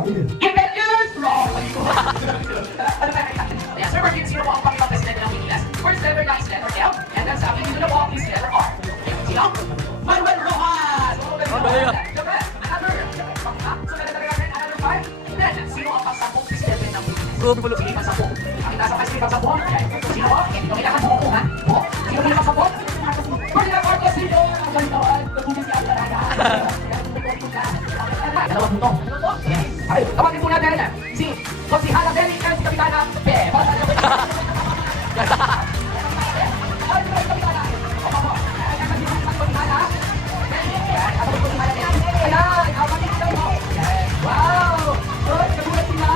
You can use wrong. Ayan, sir, Martin, sino po ang Panginoong Presidente ng Pilipinas? First letter na is letter L, and then sabi dito na po is letter R. Sino? Manuel Rojas! Japan, another. So, another 5. Then, sino ang pagsampung Presidente ng Pilipinas? Sino pagsampung? Ang nasa kasi pagsampung? Sino po? Ito kailangan buko ha? Buko. Sino po yung pagsampung? Ferdinand Marcos Sr. Ang ganitoan, nagulis niya ang talaga. Dalawang buto. Okay, tawagin po natin si Konsihala Belly and si Kapitana Be. Para sa inyo. Ay, si Kapitana. Opo. Ayan, kapatid kayo. Wow! Good, nagulat sila.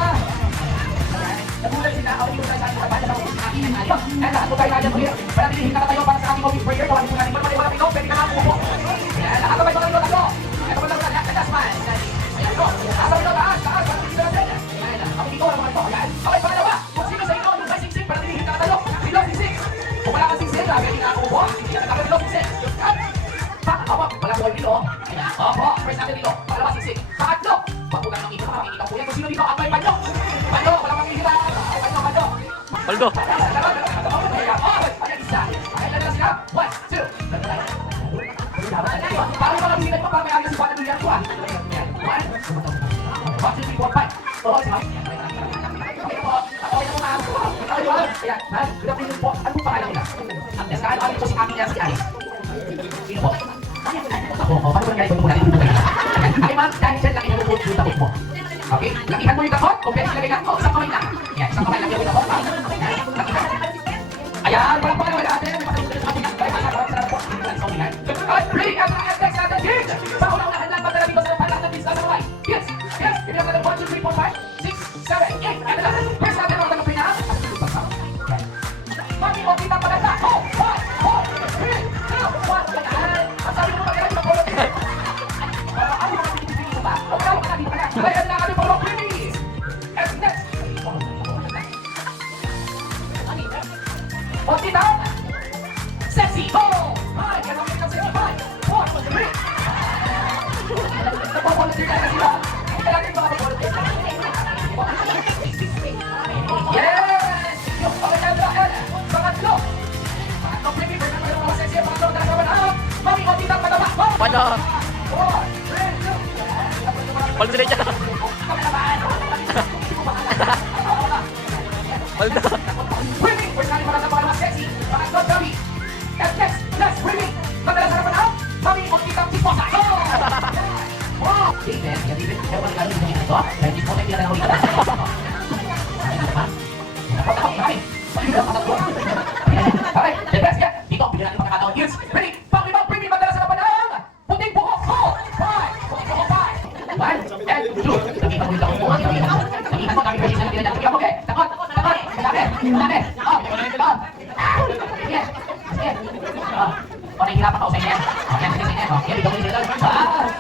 Nagulat sila. Ako yung nasa ating kapatid na aking ngayon. And lahat po tayo na dyan po here. Panatilihin na tayo para sa ating open prayer. Tawagin po natin. Wala pito. Pwede ka na po po. Ayan, lahat ba ito lang ito? Ito ba lang ito? Taas man. Ayan ito. Taas ba ito? Taas. Taas. Panatilihin na natin. Ayan. Ako dito. Wala ito. Ayan. Okay, pangalawa. Kung sino sa inyo yung may singsing, panatilihin na tayo. Sino singsing? Kung wala kang singsing, pwede ka na po po. Singsing. Ako singsing. Opo, wala po kayo dito. Opo, first natin dito. Pangalawa singsing. Pangatlo. Papugan ng ito. Makikita po yan. Kung sino dito ang may panyo. Panyo. Wala makikita. Panyo. Panyo. Paldo. Ayan, isa. Ayan na sila. 1, 2. Parang mga bisita ito, parang may agad si Juan Anulian ko. 1, 2, 3, 4, 5. Oo, isa. Okay po. Okay po, ma'am. Okay po. Ayan, ma'am. Good afternoon po. Ano po pangalan nila? Ang deskahan kami po si aking yan si Alice. Sino po? Ako, paano ba ganito po natin po kayo? Okay, ma'am. Dahil dyan, laki mo po yung takot mo. Okay? Lakihan mo yung takot. Kung pwede silagay ka. Oh, isang kamay lang. Ayan, isang kamay lang yung takot. Lakihan. Ayan, walang pa naman natin. At ready at ang next natin, kids! Sa unang-unahan lang, magdala dito sa palang ng business ng life. Kids! Kids! Pinag natin 1, 2, 3, 4, 5, 6, 7, 8. And then, first natin ang tanggapin na. Mami, o kita maganda. 4, 5, 4, 3, 2, 1. Ayan! Ang sabi mo magdala dito, polo. Ano yung mga pinipili mo ba? O kaya, wala dito na. Ayan na kami, polo, please! And next! O kita! Sexy! Oh! Hi! Yan ang mga sexy! 5, 4, 3! Nagpapolitik ka na sila! Hindi natin makapolitik! Yes! Yung pagkakanda, pangatlo! Pangatlo, baby! Pagkakanda kayo mga sexy! Pangatlo, nagkaman up! Mami, o titang mataba! Paano? 4, 3, 2! Paldo sila dyan. Paldo. Swimming! Pwede natin maganda mga sexy! Pangatlo, Gabi! And next, let's swimming! Madalas na naman up! Mami, o titang chismosa! Wow! David, yan David, kaya ba nagkaroon dito ito? Dahil chismosa yung pinagano dito. Okay, the best yan! Dito, bigyan natin pagkakataon. Yes, ready? Pang-lima, premium, madalas na naman ang puting buhok! 4, 5! Puting buhok 5! 1, and 2! Nakita mo yung takot buhok. Nakita mo, namin pwede siya na pinagano. Okay, takot! Takot! Malaki! Up! Up! Yes! Yes! O, nahihirapan ako sa inyo. O, yan, sa inyo. O, yan, dito ko yung sila.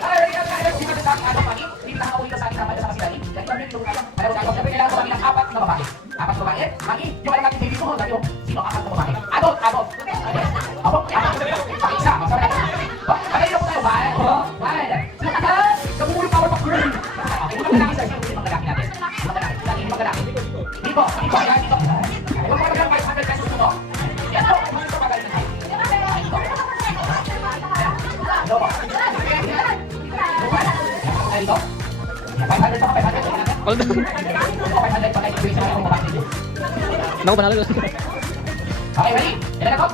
Ay, dito sa akin, Magi. Dito na ako dito sa akin kapag sa kasilali. Dahil kami dito tayo. Kaya kami kailangan ko kami ng 4 na babae. 4 na babae. Magi, yung alam natin baby ko, dahil yung sino 4 na babae. Adult, adult. Opo, pakisa. Sabi natin. Kaya dito po tayo. 1. Sino ka? Nabubulo power pa girl. Okay, ito lang isa. Ito mga lalaki natin. Mga lalaki. Dito, dito. Ayan, dito. Huwag mo lang 500 pesos dito. Yan po. Ito pa galing na tayo. Ito po. Dito. 500 pa, 500. Paldo. 500 pa kayo. Ibig sabihin mo bakit dito. Naku, panalo. Okay, ready? Ilan na to?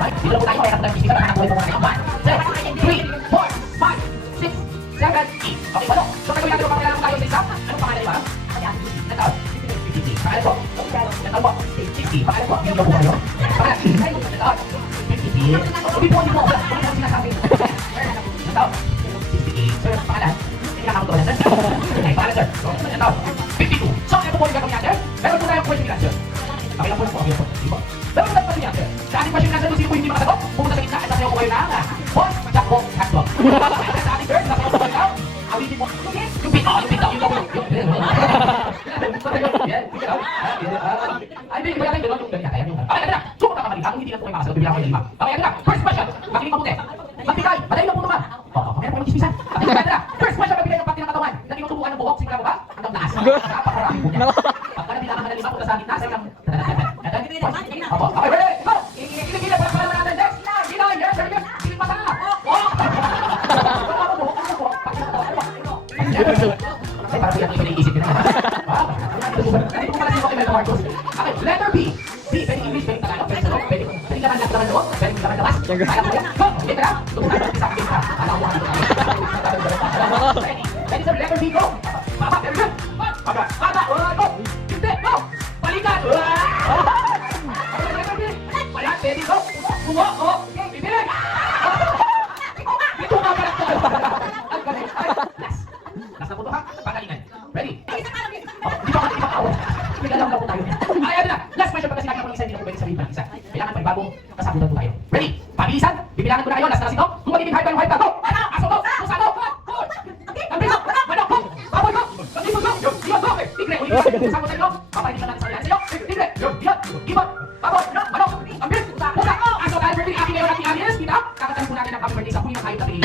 Right, dito na po tayo. Kaya natin ang mga nakuha po natin. 1, 2, 3, 4, 5, 6, 7, 8. Okay, walo. So, gagawin natin ang pangalan tayo sa isa. Anong pangalan ba? Ito. 50. Pangalan po. Ito po. 60. Pangalan po. Yung lobo kayo. Pangalan. Ito. 50. Hindi po, hindi po. Hindi po sinasabi. Ito. 68. Sir, pangalan. Hindi na ako sir. Okay, pangalan sir. Ito. 52. So, ito po yung gagawin natin. Meron po tayong question answer. Okay lang po na po. Okay lang po. Meron po tayong question answer. Sa ating question answer, sino po hindi makasagot? Pumunta sa gitna at nasayaw po kayo na boss, jackbo, hotdog. Sa ating girls, nasayaw po kayo na awitin mo. Yung pitaw, yung pitaw, yung pitaw. Ay, hindi ko yan yung ganyan. Okay, ano na? Sumot na kamali. Ako hindi na po kayo makasagot. Bibigyan ko yung 5. Okay, ano na? First question. Makinig mabuti. Magbigay. Madali lang po naman. Meron po yung chismisan. Okay, ano na? First question. Magbigay ng pati ng katawan. Naging tubuan ng buhok. Simula mo ba? sobrang taas. Napakarami po niya. Pagka nabilangan ka na lima, punta sa gitna, sa ilang... Opo, okay, ready, go! Gila-gila, palakpakan na natin, next! Gila, yes, ready, yes! Giling mata! Oh! Ay, parang pinag iniisip nyo na. Hindi ko pala si Imelda Marcos. Okay, letter B. B, pwede English, pwede Tagalog, pwede Salog, pwede laman loob, pwede laman labas. Kaya mo yan. Go! Dito na. Tutunan natin sa akin. Alam mo dito kami. Ready, sir, letter B, go! Papa, very good. Papa, go! Hindi, go! Balikan! Okay, letter B. Wala, ready, go! Kuha, oh! Ibilig! Ito nga pala. Ang galing. Last. Last na po ito, ha? Pagalingan. Ready? Di ba ako? Nag-alam na po tayo. Ay, ano na. Last question pagka sinabi ako ng isa, hindi na po pwede sabihin pa ng isa. Kailangan pa bagong kasagutan po tayo. Ready? Pabilisan. Bibilangan ko na kayo. Last na kasi ito. Kung magiging hype ka, go! Aso, go! Pusado! Kambiso! Manok, go! Baboy, go! Kambiso, go! Diyon, go! Tigre, ulit. Kasama tayo, go! Papainin natin sa ulihan sa'yo. Tigre, diyon, ibon, baboy, manok, kambil, pusa, aso, tayo, birthday, aking ngayon, aking amin, kita. Kakatayin po natin ang happy birthday sa punyang hayop na pinili.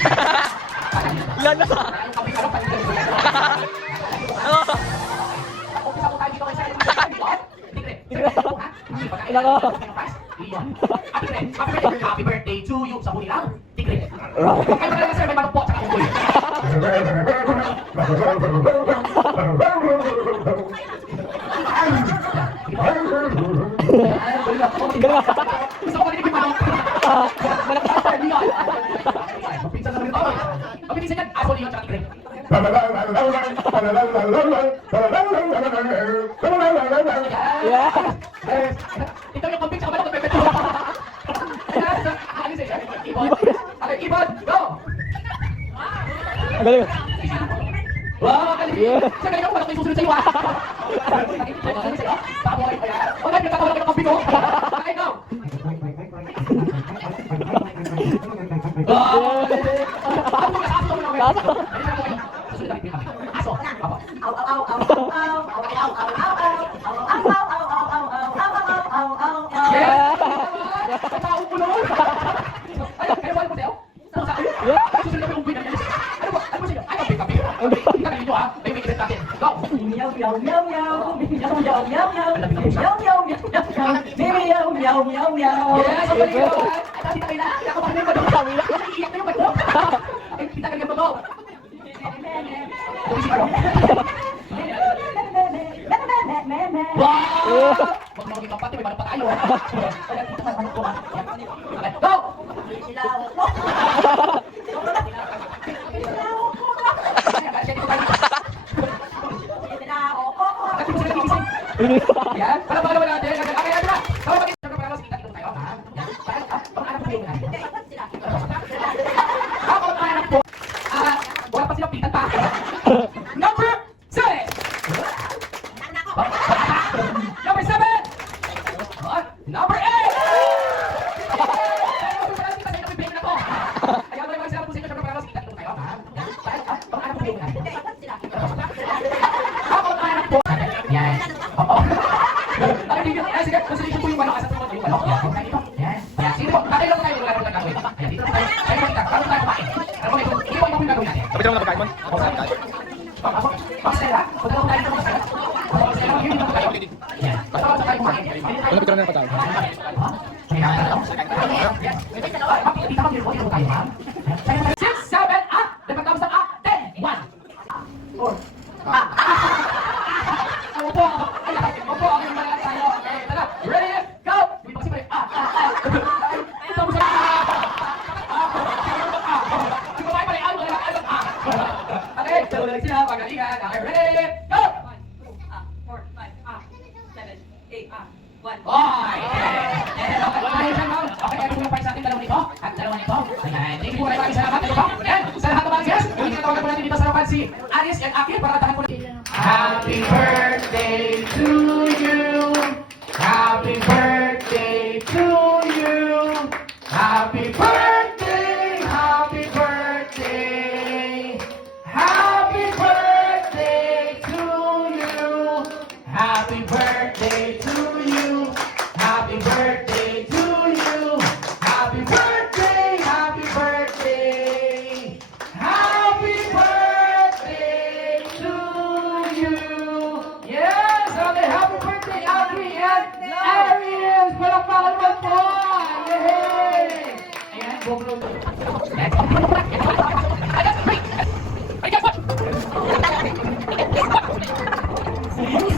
Ilan na? Yung kambil, manok, kambil, umpisa po tayo dito kay Sir. Tigre, ha? Ilan ko? Iyon. Happy birthday to you. Sa huli lang. Tigre. Kaya talaga sir, may manok po. Tsaka unggoy. Gusto ko marinig yung manok. Malaki sir, Leon. Magpinsan na rin ito. Mabilisan yan. Aso, Leon, tsaka tigre. Ito yung kumpik sa manok. Ibon, go! Ang galing. Wow, galing! Sa galing ako, manok may susunod sa'yo ah! Baboy pa yan! O, nagkatawa lang yung kumpik ko! Okay, go! Aso! Aso! Wow! Huwag mo maging kapatid, may manok pa tayo. Go! Yan, para naman natin. Okay, yan na. Para maging siyempre para kita dito tayo. Yan. Pang-anak po yung pang-anak po. Wala pa silang pitan pa. Number 7. Number 7. Number 8. Ayan, may mga sila po sa inyo. Siyempre para kita dito tayo. Pang-anak po yung pang-anak po. Yan. Oo. Sige, consideration po yung manok. Asa po yung manok. Yan. Yan. Sige po, tatay lang tayo. Wala po lang gagawin. Ayan, dito tayo. Tayo po kita. Paano tayo kumain? Hindi po yung gagawin natin. Kapit mo na pagkain mo? Pakstera? Punta ko tayo dito, pakstera. Pakstera, yun dito tayo. Yan. Basta basta tayo kumain. Ano picture na yung pagkain? May nakakalaw. Yan. Pakita kami po. Dito tayo, ma'am. 6, 7, Pagkatapos ng 10, 1. 4. Opo. Opo. Okay, malakas tayo. Okay, tara. Ready? Go! Hindi pa kasi pala. Ito mo sa... Di ba kayo pala? Okay, so lang sila. Pagalingan. Okay, ready? Go! 4, 5, 7, 8, 1. Okay. Okay, ito yung prize natin. Dalawa nito. At dalawa nito. Ayan. Thank you po. Maraming salamat. Ito po. Ayan. Sa lahat ng mga guests. Yung tinatawagan po natin dito sa harapan si Aris and Akil para tahan po. Happy birthday to you. Happy birthday to you. Happy birthday. Happy birthday. Happy birthday to you. Happy birthday to you. Happy birthday to you. Happy birthday. Happy birthday. Happy birthday to you. Next. I got three. I got one.